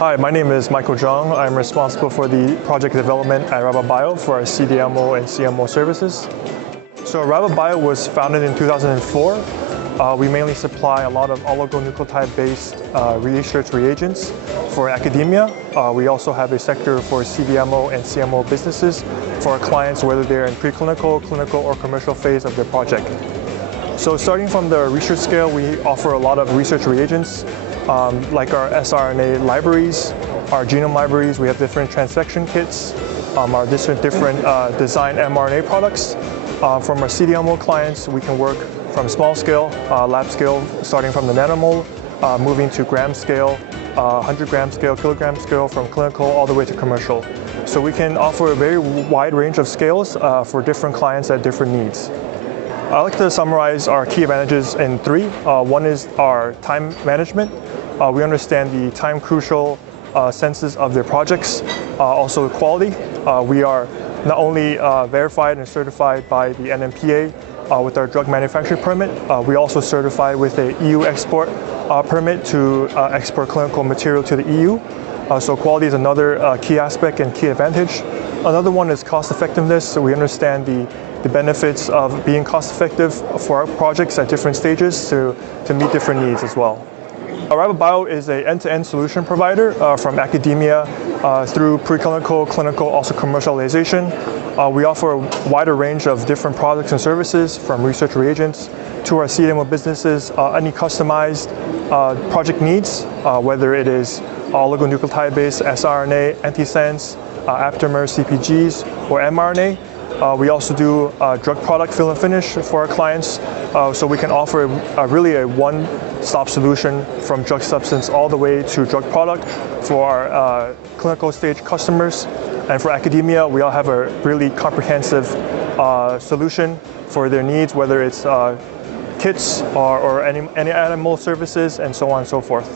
Hi, my name is Michael Zhang. I'm responsible for the project development at RiboBio for our CDMO and CMO services. So RiboBio was founded in 2004. We mainly supply a lot of oligonucleotide-based research reagents for academia. We also have a sector for CDMO and CMO businesses for our clients, whether they're in preclinical, clinical, or commercial phase of their project. So starting from the research scale, we offer a lot of research reagents, like our siRNA libraries, our genome libraries. We have different transfection kits, our different design mRNA products. From our CDMO clients, we can work from small scale, lab scale, starting from the nanomole, moving to gram scale, 100 gram scale, kilogram scale, from clinical all the way to commercial. So we can offer a very wide range of scales for different clients at different needs. I like to summarize our key advantages in three. One is our time management. We understand the time-crucial senses of their projects. Also quality. We are not only verified and certified by the NMPA with our drug manufacturing permit, we also certified with a EU export permit to export clinical material to the EU. So quality is another key aspect and key advantage. Another one is cost effectiveness. So we understand the benefits of being cost effective for our projects at different stages to meet different needs as well. RiboBio is an end-to-end solution provider from academia through preclinical, clinical, also commercialization. We offer a wider range of different products and services, from research reagents to our CDMO businesses, any customized project needs, whether it is oligonucleotide-based siRNA, antisense, aptamers, CPGs, or mRNA. We also do drug product fill and finish for our clients, so we can offer really a one-stop solution from drug substance all the way to drug product for our clinical stage customers. And for academia, we all have a really comprehensive solution for their needs, whether it's kits or any animal services, and so on and so forth.